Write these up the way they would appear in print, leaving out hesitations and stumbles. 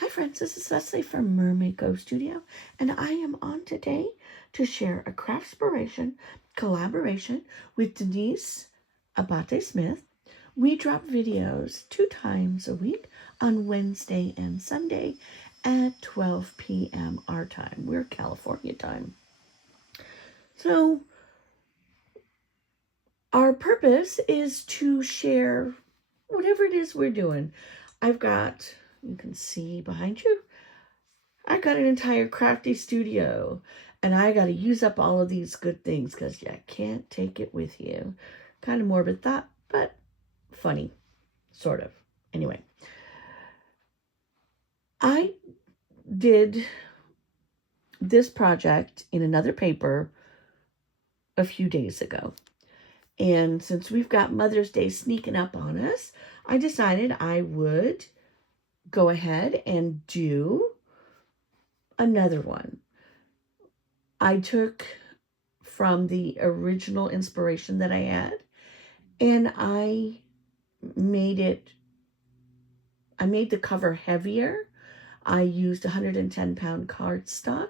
Hi friends, this is Leslie from Mermaid Go Studio, and I am on today to share a Craftspiration collaboration with Denise Abate Smith. We drop videos 2 times a week on Wednesday and Sunday at 12 p.m. our time. We're California time. So our purpose is to share whatever it is we're doing. I've got, you can see behind you, I got an entire Crafty studio, and I got to use up all of these good things because you can't take it with you. Kind of morbid thought, but funny, sort of. Anyway, I did this project in another paper a few days ago. And since we've got Mother's Day sneaking up on us, I decided I would go ahead and do another one. I took from the original inspiration that I had, and I made the cover heavier. I used 110-pound cardstock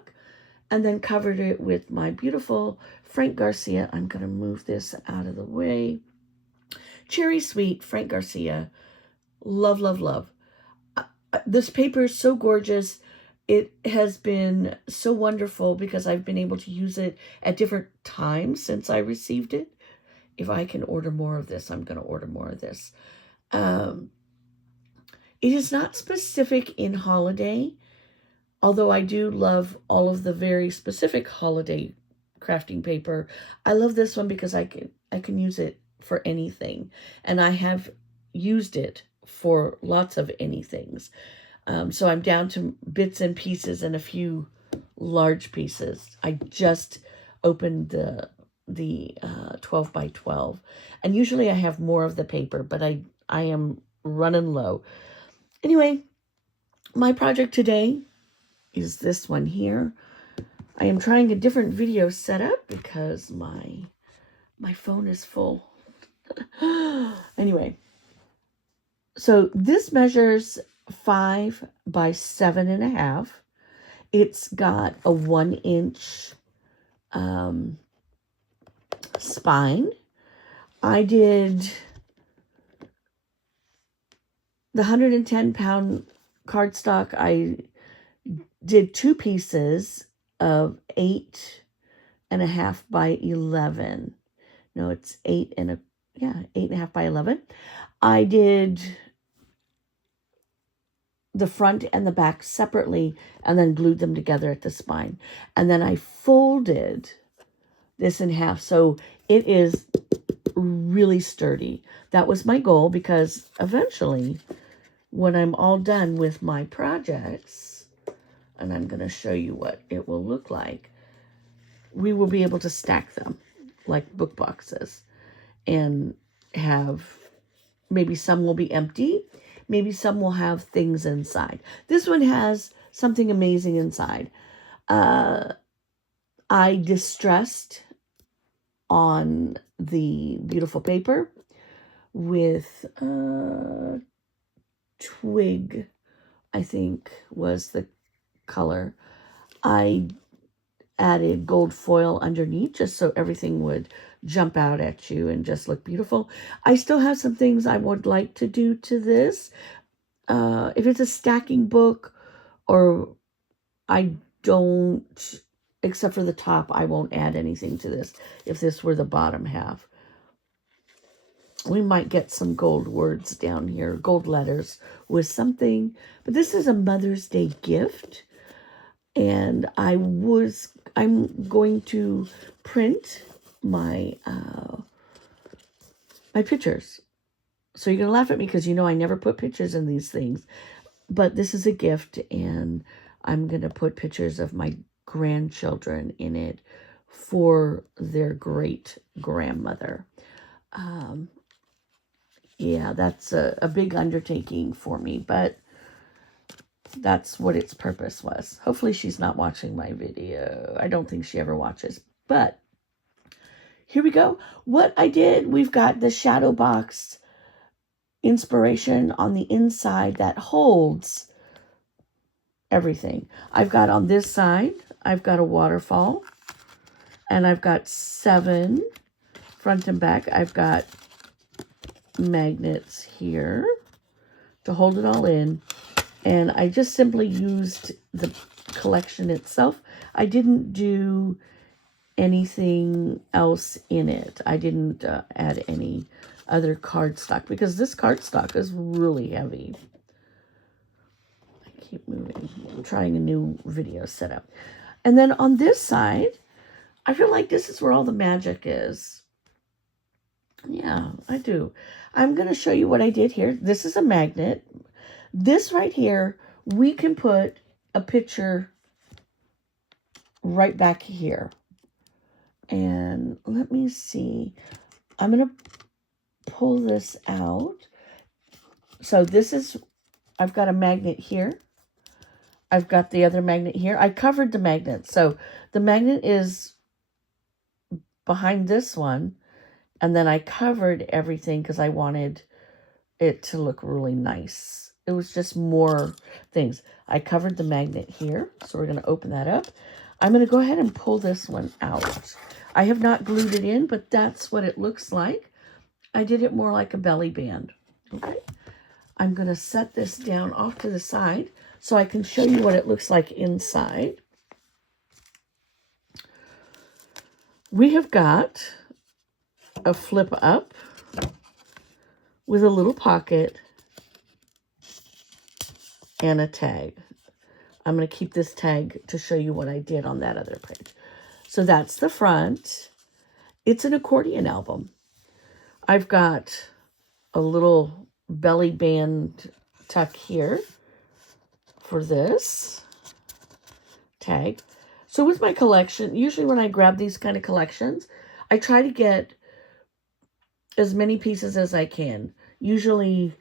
and then covered it with my beautiful Frank Garcia. I'm going to move this out of the way. Cherry Sweet Frank Garcia. Love, love, love. This paper is so gorgeous. It has been so wonderful because I've been able to use it at different times since I received it. If I can order more of this, I'm going to order more of this. It is not specific in holiday, although I do love all of the very specific holiday crafting paper. I love this one because I can use it for anything, and I have used it for lots of anythings. So I'm down to bits and pieces and a few large pieces. I just opened the 12 by 12, and usually I have more of the paper, but I am running low. Anyway, my project today is this one here. I am trying a different video setup because my phone is full. Anyway, so this measures 5 by 7.5. It's got a 1-inch spine. I did the 110-pound cardstock. I did 2 pieces of 8.5 by 11. No, it's 8.5 by 11. I did the front and the back separately and then glued them together at the spine. And then I folded this in half, so it is really sturdy. That was my goal, because eventually, when I'm all done with my projects, and I'm going to show you what it will look like, we will be able to stack them like book boxes and have, maybe some will be empty, maybe some will have things inside. This one has something amazing inside. I distressed on the beautiful paper with twig, I think was the color. I added gold foil underneath just so everything would jump out at you and just look beautiful. I still have some things I would like to do to this. If it's a stacking book, or I don't, except for the top, I won't add anything to this. If this were the bottom half, we might get some gold words down here, gold letters with something. But this is a Mother's Day gift, and I'm going to print my my pictures. So you're gonna laugh at me because you know I never put pictures in these things, but this is a gift, and I'm gonna put pictures of my grandchildren in it for their great grandmother. Yeah, that's a big undertaking for me, but that's what its purpose was. Hopefully she's not watching my video. I don't think she ever watches, but here we go. What I did, we've got the shadow box inspiration on the inside that holds everything. I've got on this side, I've got a waterfall, and I've got 7 front and back. I've got magnets here to hold it all in, and I just simply used the collection itself. I didn't do anything else in it. I didn't add any other cardstock because this cardstock is really heavy. I keep moving. I'm trying a new video setup. And then on this side, I feel like this is where all the magic is. Yeah, I do. I'm going to show you what I did here. This is a magnet. This right here, we can put a picture right back here. And let me see. I'm going to pull this out. So this is, I've got a magnet here. I've got the other magnet here. I covered the magnet. So the magnet is behind this one. And then I covered everything because I wanted it to look really nice. It was just more things. I covered the magnet here. So we're going to open that up. I'm going to go ahead and pull this one out. I have not glued it in, but that's what it looks like. I did it more like a belly band. Okay. I'm going to set this down off to the side so I can show you what it looks like inside. We have got a flip up with a little pocket and a tag. I'm going to keep this tag to show you what I did on that other page. So that's the front. It's an accordion album. I've got a little belly band tuck here for this tag. So with my collection, usually when I grab these kind of collections, I try to get as many pieces as I can. Usually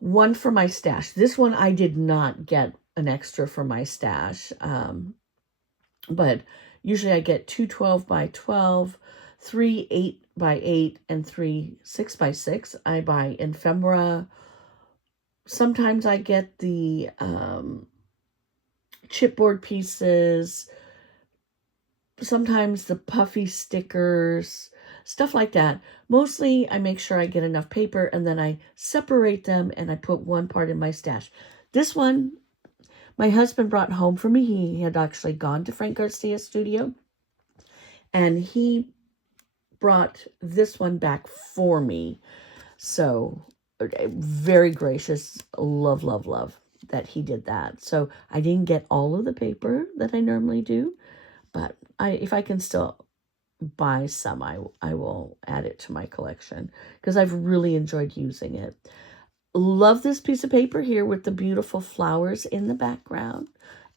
one for my stash. This one I did not get an extra for my stash. But usually I get 2 12 by 12, 3 8 by 8, and 3 6 by 6. I buy ephemera. Sometimes I get the chipboard pieces. Sometimes the puffy stickers, stuff like that. Mostly I make sure I get enough paper and then I separate them and I put one part in my stash. This one, my husband brought home for me. He had actually gone to Frank Garcia's studio and he brought this one back for me. So very gracious. Love, love, love that he did that. So I didn't get all of the paper that I normally do, but if I can still buy some, I will add it to my collection because I've really enjoyed using it. Love this piece of paper here with the beautiful flowers in the background,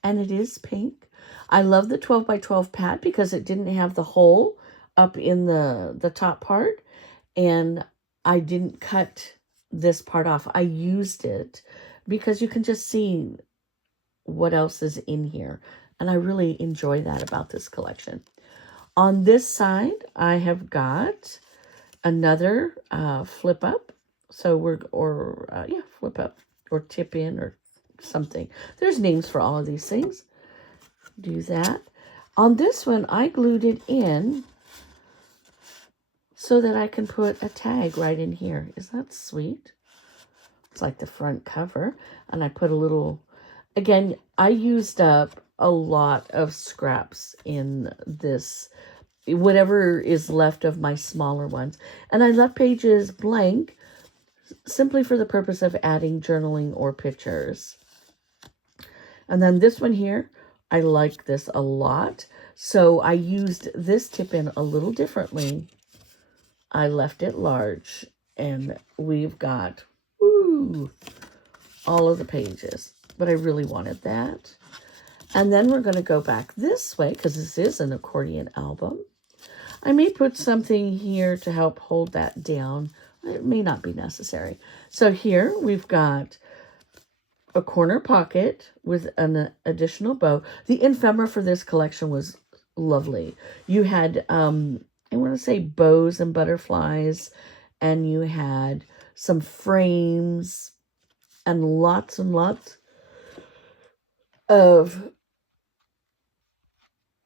and it is pink. I love the 12 by 12 pad because it didn't have the hole up in the top part, and I didn't cut this part off. I used it because you can just see what else is in here, and I really enjoy that about this collection. On this side, I have got another flip up. So flip up or tip in or something. There's names for all of these things. Do that. On this one, I glued it in so that I can put a tag right in here. Is that sweet? It's like the front cover. And I put a little, again, I used up a lot of scraps in this, whatever is left of my smaller ones. And I left pages blank simply for the purpose of adding journaling or pictures. And then this one here, I like this a lot. So I used this tip in a little differently. I left it large and we've got all of the pages. But I really wanted that. And then we're going to go back this way because this is an accordion album. I may put something here to help hold that down. It may not be necessary. So here we've got a corner pocket with an additional bow. The ephemera for this collection was lovely. You had, I want to say bows and butterflies, and you had some frames and lots of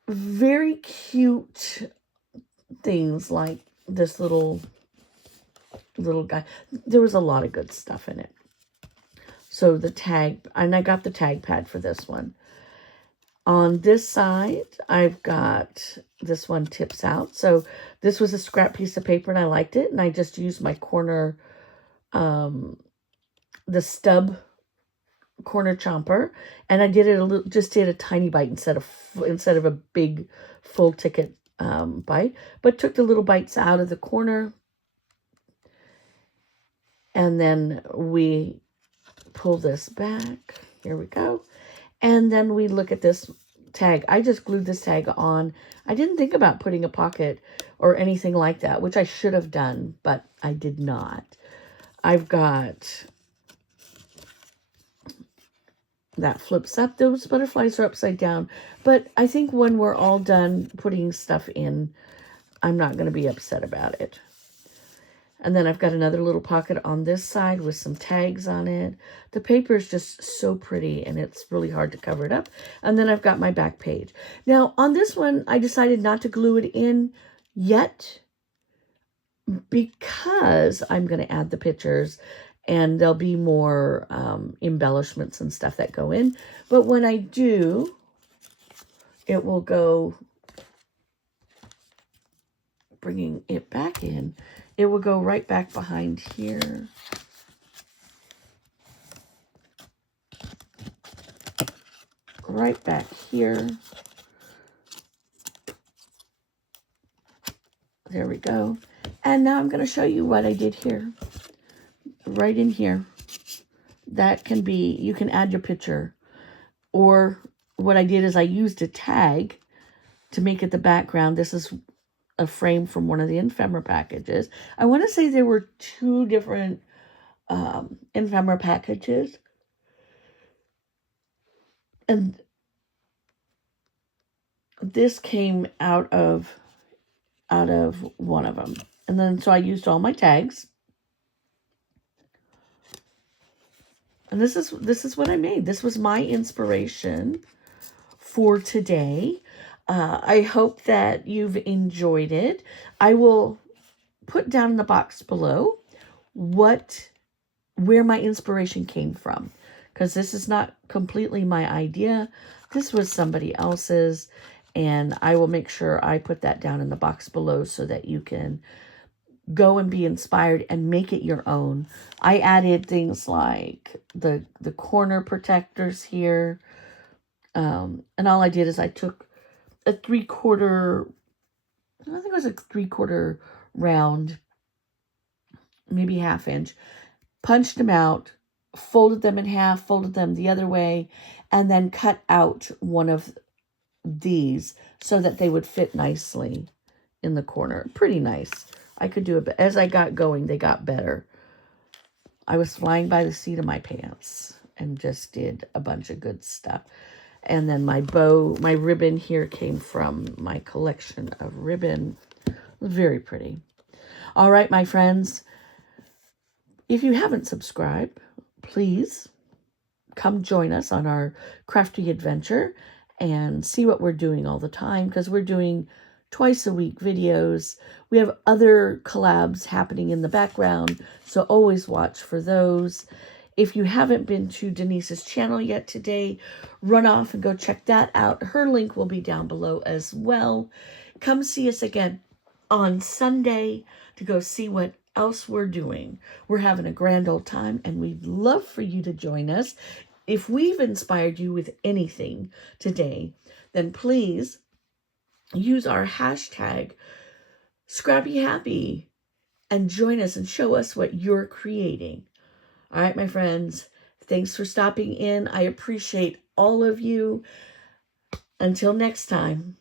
very cute things like this little guy. There was a lot of good stuff in it. So the tag, and I got the tag pad for this one. On this side, I've got this one tips out. So this was a scrap piece of paper and I liked it. And I just used my corner, the stub corner chomper. And I did it just did a tiny bite instead of a big full ticket bite. But took the little bites out of the corner. And then we pull this back. Here we go. And then we look at this tag. I just glued this tag on. I didn't think about putting a pocket or anything like that, which I should have done, but I did not. I've got that flips up. Those butterflies are upside down, but I think when we're all done putting stuff in, I'm not going to be upset about it. And then I've got another little pocket on this side with some tags on it. The paper is just so pretty and it's really hard to cover it up. And then I've got my back page. Now on this one, I decided not to glue it in yet because I'm going to add the pictures and there'll be more embellishments and stuff that go in. But when I do, it will go, bringing it back in, it will go right back behind here. Right back here. There we go. And now I'm going to show you what I did here. Right in here. That can be, you can add your picture. Or what I did is I used a tag to make it the background. This is a frame from one of the ephemera packages. I want to say there were 2 different ephemera packages. And this came out of one of them. And then so I used all my tags. And this is what I made. This was my inspiration for today. I hope that you've enjoyed it. I will put down in the box below where my inspiration came from, because this is not completely my idea. This was somebody else's, and I will make sure I put that down in the box below so that you can go and be inspired and make it your own. I added things like the corner protectors here, and all I did is I took a 3/4, I think it was a 3/4 round, maybe 1/2 inch, punched them out, folded them in half, folded them the other way, and then cut out one of these so that they would fit nicely in the corner. Pretty nice. I could do it, but as I got going, they got better. I was flying by the seat of my pants and just did a bunch of good stuff. And then my ribbon here came from my collection of ribbon. Very pretty. All right, my friends. If you haven't subscribed, please come join us on our crafty adventure and see what we're doing all the time, because we're doing twice a week videos. We have other collabs happening in the background, so always watch for those. If you haven't been to Denise's channel yet today, run off and go check that out. Her link will be down below as well. Come see us again on Sunday to go see what else we're doing. We're having a grand old time, and we'd love for you to join us. If we've inspired you with anything today, then please use our hashtag #ScrappyHappy and join us and show us what you're creating. All right, my friends, thanks for stopping in. I appreciate all of you. Until next time.